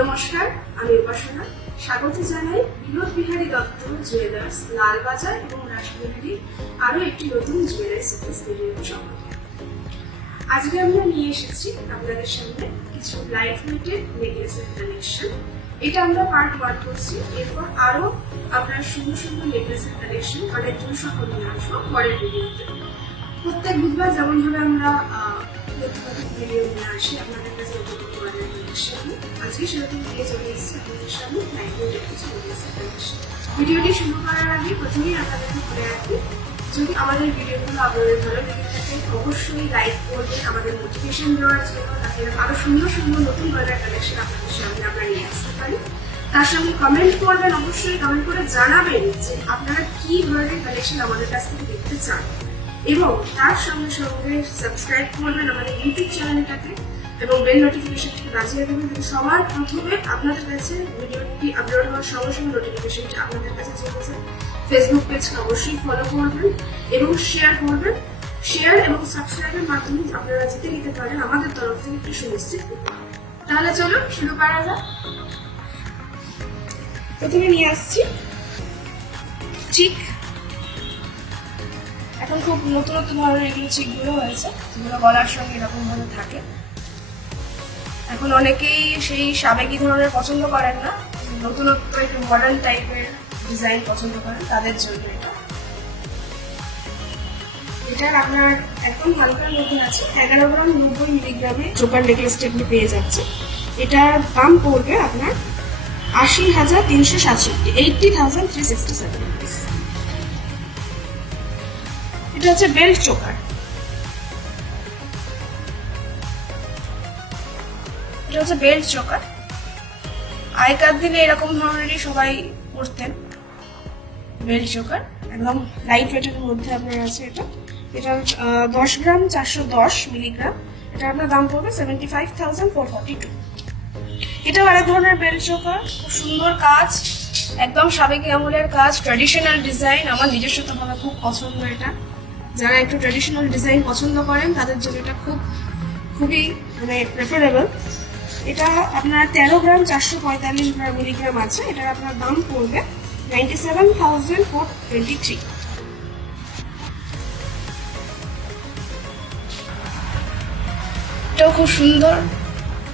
নমস্কার, আমি উপাসনা। স্বাগত জানাই বিনোদ বিহারী দত্ত জুয়েলার্স, লালবাজার এবং রাসবিহারী আরো একটি নতুন জুয়েলারি সিরিজ ভিডিওর সম্পর্কে। আজকে আমরা নিয়ে এসেছি আপনাদের সামনে কিছু লাইট ওয়েটেড নেকলেসের কালেকশন। এটা আমরা পার্ট 1 করছি। এরপর আরো আমরা সুন্দর সুন্দর নেকলেসের কালেকশন অনেকজন সহ নিয়ে আসবো পরের ভিডিওতে। প্রত্যেক বুধবার যেমন ভাবে আমরা নতুন ভিডিও নিয়ে আসি আপনাদের কাছে আজকে সেরকম নিয়ে চলে এসেছি আপনাদের সামনে লাইট ওয়েটেড কিছু নেকলেসের কালেকশন। ভিডিওটি শুরু করার আগে প্রথমেই আপনাদেরকে বলে রাখি, যদি আমাদের ভিডিওগুলো আপনাদের ভালো লেগে থাকে অবশ্যই লাইক করবেন আমাদের মোটিভেশন দেওয়ার জন্য, তাতে আরো সুন্দর সুন্দর নতুন ধরনের কালেকশন আপনাদের সামনে আমরা নিয়ে আসতে পারি। তার সঙ্গে কমেন্ট করবেন, অবশ্যই কমেন্ট করে জানাবেন যে আপনারা কি ধরনের কালেকশন আমাদের কাছ থেকে দেখতে চান, এবং তার সঙ্গে সঙ্গে সাবস্ক্রাইব করবেন আমাদের ইউটিউব চ্যানেলটাকে এবং বেল নোটিফিকেশনটি বাজিয়ে দেবেন, যাতে সবার প্রথমে আপনাদের কাছে ভিডিওটি আপলোড হওয়ার সঙ্গে সঙ্গে নোটিফিকেশনটি আপনাদের কাছে চলে যায়। ফেসবুক পেজকে অবশ্যই ফলো করবেন এবং শেয়ার করবেন। শেয়ার এবং সাবস্ক্রাইবের মাধ্যমে আপনারা জিতে নিতে পারেন আমাদের তরফ থেকে একটু সুনিশ্চিত করবেন। তাহলে চলুন শুরু করা যাক। প্রথমে নিয়ে আসছি চিক। এখন খুব নতুন নতুন ধরনের এগুলো চিকগুলো হয়েছে, যেগুলো গলার সঙ্গে এরকম ভাবে থাকে। এখন অনেকেই সেই সাবেকি ধরনের পছন্দ করেন না, নতুনত্ব একটু মডার্ন টাইপের ডিজাইন পছন্দ করেন, তাদের জন্য এটার আপনার এখন হালকার মধ্যে আছে 11 গ্রাম 90 মিলিগ্রামে চোকার নেকলেসটা আপনি পেয়ে যাচ্ছে। এটার দাম পড়বে আপনার 80,367, 80,367 রুপিস। এটা হচ্ছে বেল্ট চোকার। এটা হচ্ছে বেল্ট চোকার। আগেকার দিনে এরকম ধরনেরই সবাই পরতেন বেল্ট চোকার, একদম লাইট ওয়েটের মধ্যে আপনার আছে। এটা 10 গ্রাম 410 মিলিগ্রাম। এটা আপনার দাম পড়বে 75,442। এটাও আরেক ধরনের বেল্ট চোকার, খুব সুন্দর কাজ, একদম সাবেকি আমলের কাজ, ট্র্যাডিশনাল ডিজাইন। আমার নিজস্বভাবে খুব পছন্দ এটা। যারা একটু ট্র্যাডিশনাল ডিজাইন পছন্দ করেন তাদের জন্য এটা খুবই মানে প্রেফারেবল। এটা আপনার 13 গ্রাম 445 মিলিগ্রাম আছে। এটার আপনার দাম পড়বে 97,423। এটাও খুব সুন্দর,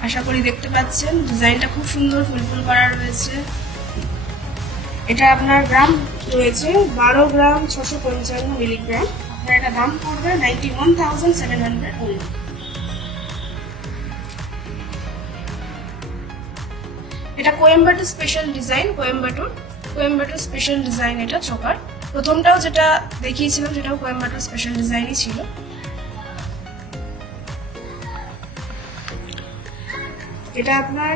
আশা করি দেখতে পাচ্ছেন। ডিজাইনটা খুব সুন্দর, ফুল করা রয়েছে। এটা আপনার গ্রাম রয়েছে 12 গ্রাম 655 মিলিগ্রাম। আপনার এটা দাম পড়বে 91,700 only। এটা Coimbatore special design, Coimbatore special design এটা চোকার। প্রথমটাও যেটা দেখিয়েছিলাম সেটাও কোয়েম্বাটুর স্পেশাল ডিজাইনই ছিল। এটা আপনার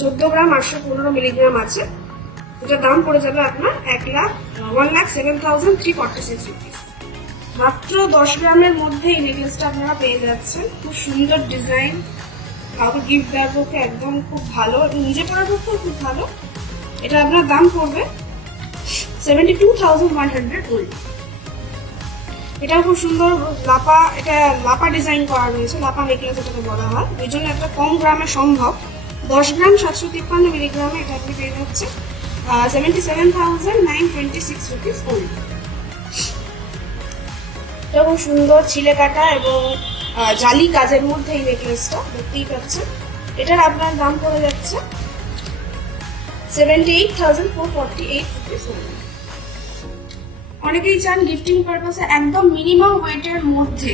14 গ্রাম 815 মিলিগ্রাম আছে। এটার দাম পড়ে যাবে আপনার 1,07,346 রুপিস। মাত্র 10 গ্রামের মধ্যে এই নেকলেসটা আপনারা পেয়ে যাচ্ছেন। খুব সুন্দর ডিজাইন, কাউকে গিফট দেওয়ার পক্ষে একদম খুব ভালো, এবং নিজে পড়ার পক্ষেও খুব ভালো। এটা আপনার দাম পড়বে 72,100 only। এটা খুব সুন্দর লাপা, এটা লাপা ডিজাইন করা রয়েছে, লাপা নেকলেস এটাকে বলা হয়। ওই জন্য একটা কম গ্রামে সম্ভব। 10 গ্রাম 753 মিলিগ্রামে এটা আপনি পেয়ে যাচ্ছে 77,926 রুপিস only। এটা খুব সুন্দর ছিলে কাটা এবং জালি কাজের মধ্যে এই নেকলেসটা দেখতেই পাচ্ছেন। এটার আপনার দাম পড়ে যাচ্ছে 78,448 রুপিস only। অনেকেই চান গিফটিং পারপাসে একদম মিনিমাম ওয়েটের মধ্যে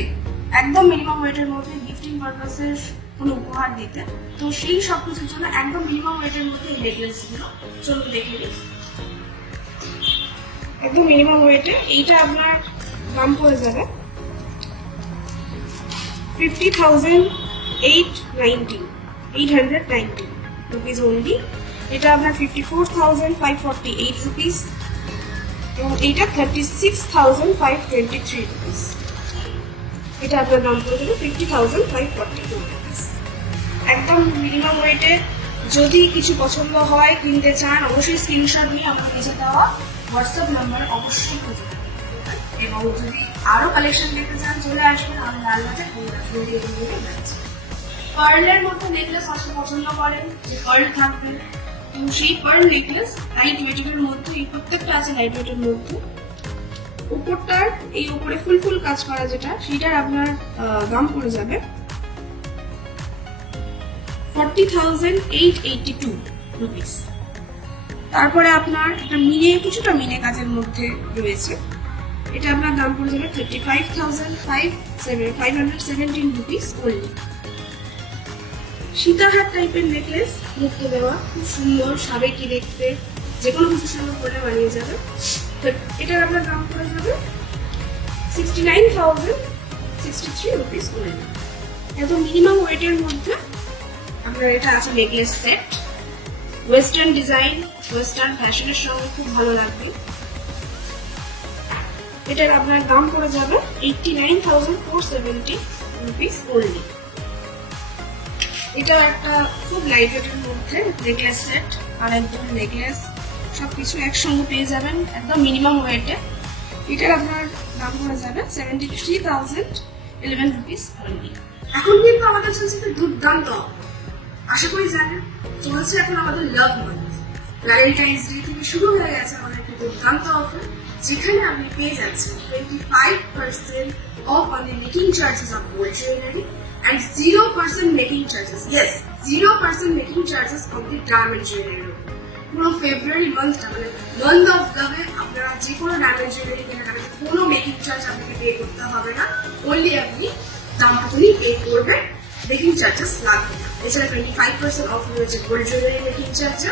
গিফটিং পারপাসে কোনো উপহার দিতে, তো সেই সব কিছুর জন্য একদম মিনিমাম ওয়েটের মধ্যে এই নেকলেসগুলো চলুন দেখে নিন। একদম মিনিমাম ওয়েটে এইটা আপনার দাম পড়ে যাবে 50,890 রুপিস only। এটা আপনার 54,548 রুপিস এবং এইটা 36,523 রুপিস। এটা আপনার দাম পড়ে যাবে 50,542 রুপিস। একদম মিনিমাম ওয়েটে। যদি কিছু পছন্দ হয়, কিনতে চান, অবশ্যই স্ক্রিনশট নিয়ে আপনার কাছে দেওয়া হোয়াটসঅ্যাপ নাম্বারে অবশ্যই খুঁজে নেবেন। এবং যদি আরো কালেকশন দেখতে চান চলে আসবেন আমাদের লালবাজার। পার্লের মধ্যে নেকলেস আসলে পছন্দ করেন, যে পার্ল থাকবে, তো সেই পার্ল নেকলেস লাইট ওয়েটের মধ্যে, এই প্রত্যেকটা আছে লাইট ওয়েটের মধ্যে। উপরটার এই উপরে ফুল ফুল কাজ করা যেটা, সেটার আপনার দাম পড়ে যাবে 40,882 রুপিস। তারপরে আপনার একটা কিছুটা মিনে কাজের মধ্যে রয়েছে, এটা আপনার দাম পড়ে যাবে 35,517 রুপিস অনলি। সীতাহার টাইপের নেকলেস, মুক্ত দেওয়া, খুব সুন্দর, সাবেকি দেখতে, যে কোনো কিছুর সঙ্গে পরে বানিয়ে যাবে। তো এটার আপনার দাম পড়ে যাবে 69,063 রুপিস অনলি। এত মিনিমাম ওয়েটের মধ্যে আপনার এটা আছে necklace set, western design, western ফ্যাশনের সঙ্গে খুব ভালো লাগবে। এটার আপনার দাম পড়ে যাবে 89,470 রুপিস অনলি। এটা একটা খুব লাইট ওয়েটের মধ্যে নেকলেস সেট, আর একদম নেকলেস সবকিছু একসঙ্গে পেয়ে যাবেন একদম মিনিমাম ওয়েটে। এটার আপনার দাম পড়ে যাবে 73,011 রুপিস অনলি। এখন কিন্তু আমাদের চলছে দুর্দান্ত, আশা করি জানেন, চলছে এখন আমাদের লাভ মান্থ, ভ্যালেন্টাইন্স ডে থেকে শুরু হয়ে গেছে আমাদের একটা দুর্দান্ত অফার, যেখানে আপনি পেয়ে যাচ্ছেন 25% of on the making charges of gold jewellery and 0% making charges. Yes, 0% making charges of the diamond jewelry. পুরো ফেব্রুয়ারি মান্থটা মানে মান্থ অফ লাভে আপনারা যে কোনো ডায়মন্ড জুয়েলারি কেনার আগে কোনো মেকিং চার্জ আপনাকে পে করতে হবে না, ওনলি আপনি দামটুকুনি পে করবেন, মেকিং চার্জেস লাগবে না। এছাড়া 25% অফ রয়েছে গোল্ড জুয়েলারি মেকিং চার্জে।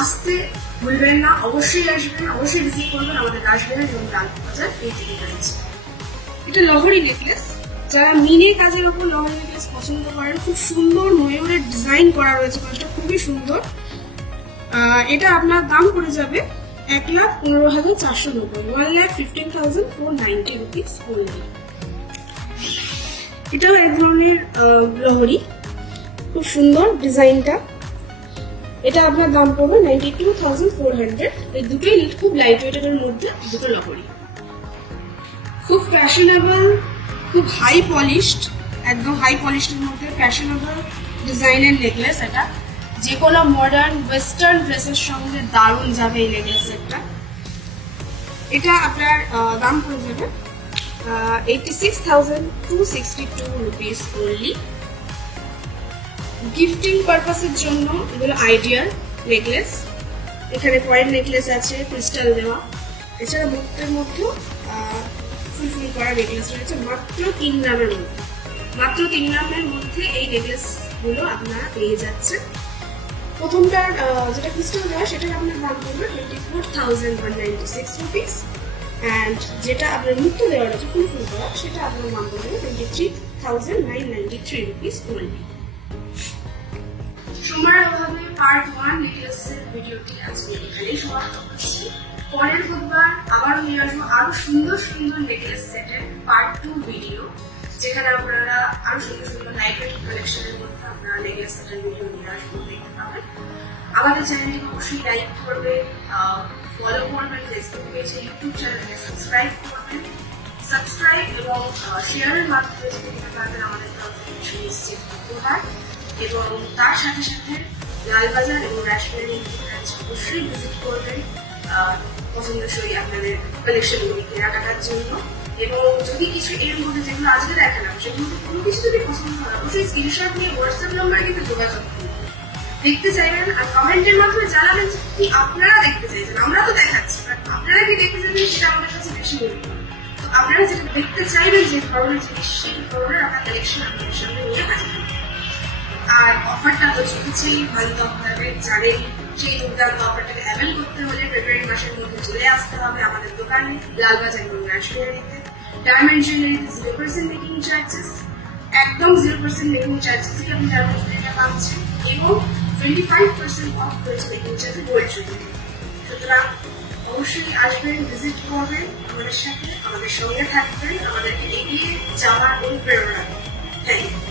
আসতে ভুলবেন না, অবশ্যই আসবেন, অবশ্যই ভিজিট করবেন আমাদের রাসবিহার এবং লালবাজার এই থেকে রয়েছে। এটা লহরি নেকলেস, যারা মিনে কাজের ওপর লহরি নেকলেস পছন্দ করেন, খুব সুন্দর ময়ূরের ডিজাইন করা রয়েছে, কাজটা খুবই সুন্দর। এটা আপনার দাম পড়ে যাবে 1,15,490, 1,15,490 রুপিস অনলি। এটাও এক ধরনের লহরি, খুব সুন্দর ডিজাইনটা। এটা আপনার দাম পড়বে 92,400। এই দুটোই খুব লাইট ওয়েটের মধ্যে দুটো লহরি, খুব ফ্যাশনেবল, খুব হাই পলিশড, একদম হাই পলিশডের মধ্যে ফ্যাশনেবল ডিজাইনের নেকলেস। এটা যে কোনো মডার্ন ওয়েস্টার্ন ড্রেসের সঙ্গে দারুণ যাবে এই নেকলেস সেটটা। এটা আপনার দাম পড়ে যাবে 86,262 রুপিস অনলি। গিফটিং পারপাসের জন্য এগুলো আইডিয়াল নেকলেস। এখানে পয়েন্ট নেকলেস আছে, ক্রিস্টাল দেওয়া, এছাড়া মুক্তের মধ্যেও ফুল ফুল করা নেকলেস রয়েছে মাত্র 3 গ্রামের মধ্যে। মাত্র 3 গ্রামের মধ্যে এই নেকলেস গুলো আপনারা পেয়ে যাচ্ছেন। প্রথমটার যেটা ক্রিস্টাল দেওয়া সেটার আপনার দাম পড়বে 24,196 রুপিস, অ্যান্ড যেটা আপনার মুক্ত দেওয়া রয়েছে ফুল ফুল করা, সেটা আপনার দাম পড়বে 23,993 রুপিস অনলি। সময়ের অভাবে পার্ট 1 নেকলেসের ভিডিওটি আজকে এখানেই সমাপ্ত করছি। পরের বুধবার আবারও নিয়ে আসবো আরো সুন্দর সুন্দর নেকলেস সেটের পার্ট 2 ভিডিও, যেখানে আপনারা আরো সুন্দর সুন্দর লাইট কালেকশনের মধ্যে আপনারা নেকলেস সেটের ভিডিও নিয়ে আসবো, দেখতে পাবেন। আমাদের চ্যানেলটি অবশ্যই লাইক করবেন, ফলো করবেন, ফেসবুক পেজে, ইউটিউব চ্যানেলকে সাবস্ক্রাইব করবেন। সাবস্ক্রাইব এবং শেয়ারের মাধ্যমে যদি দিতে পারবেন আমাদের তরফ থেকে সুনিশ্চিত উপহার। এবং তার সাথে সাথে লালবাজার এবং রাসবিহারী অবশ্যই ভিজিট করবেন পছন্দসই আপনাদের কালেকশনগুলি কেনাকাটার জন্য। এবং যদি কিছু এর মধ্যে যেগুলো আজকে দেখালাম সেগুলো কোনো কিছু যদি পছন্দ হয়, অবশ্যই স্ক্রিনশট নিয়ে হোয়াটসঅ্যাপ নাম্বারে কিন্তু যোগাযোগ করুন। দেখতে চাইবেন আর কমেন্টের মাধ্যমে জানাবেন যে কি আপনারা দেখতে চাইছেন। আমরা তো দেখাচ্ছি, বাট আপনারা কি দেখতে চাইবেন সেটা আমাদের কাছে বেশি গুরুত্বপূর্ণ। তো আপনারা যেটা দেখতে চাইবেন যে ধরনের জিনিস, সেই ধরনের আপনার কালেকশন আপনাদের সামনে নিয়ে হাজির হবে। আর অফারটা তো চলছেই, ভালো আপনারা জানেন। সেই দুর্দান্ত অফারটাকে অ্যাভেল করতে হলে ফেব্রুয়ারি মাসের মধ্যে চলে আসতে হবে আমাদের দোকানে লালবাজার এবং রাসবিহারীতে। ডায়মন্ড জুয়েলারিতে 0% মেকিং চার্জেস, একদম 0% মেকিং চার্জেসই আপনি ডায়মন্ড জুয়েলারিটা পাচ্ছেন, এবং 25% অফ রয়েছে মেকিং চার্জে গোল্ড জুয়েলারি। সুতরাং অবশ্যই আসবেন, ভিজিট করবেন আমাদের সাথে, আমাদের সঙ্গে থাকবেন, আমাদেরকে এগিয়ে যাওয়ার অনুপ্রেরণা দেবেন। Thank you.